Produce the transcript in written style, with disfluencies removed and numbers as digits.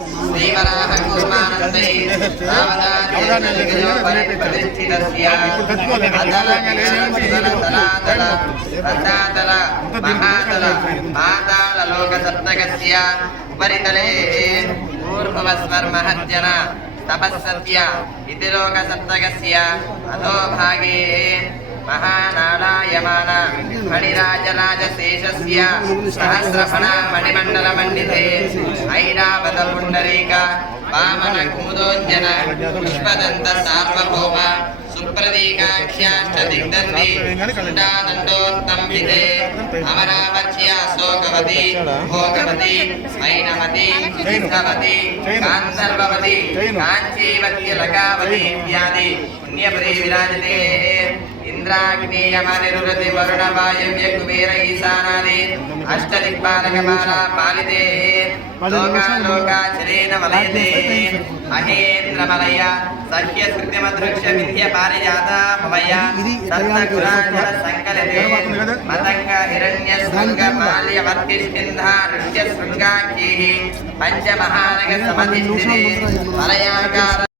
श्रीवराह कूर्मानन्दै प्रतिष्ठितस्य रसातल महातल पाताललोकसप्तकस्य उपरितले ऊर्ध्वस्वर्महज्जन तपस्सत्य इति लोकसप्तकस्य अधोभागे महानारायमान मणिराजराजशेषस्य सहस्रफण मणिमण्डलमण्डिते ऐरावतपुण्डरीक वामन कुमुदोज्जन पुष्पदन्त सार्वभौम सुप्रतीकाख्याष्टदिग्दन्ति कुण्डानन्दोत्तम्बिते अमरावर्च्या शोकवती भोगवती ऐनमती सिद्धवती गान्धर्ववती काञ्चीवत्य लकावती इत्यादि पुण्यपदे विराजते इंद्राग्नेयमनिरुरति वरुण वायव्य कुबेर ईशानादि अष्टदिक्पालकमाला पालिते लोकालोकाचरेण वलयते महेन्द्रमलय सह्य कृत्रिमदृक्ष विद्य पारिजाता भवय सप्तकुलाञ्जल संकलिते मतंग हिरण्य शृंग माल्यवर्तिष्ठिन्धा नृत्य शृंगाख्यैः पंचमहानग समधिष्ठिते वलयाकार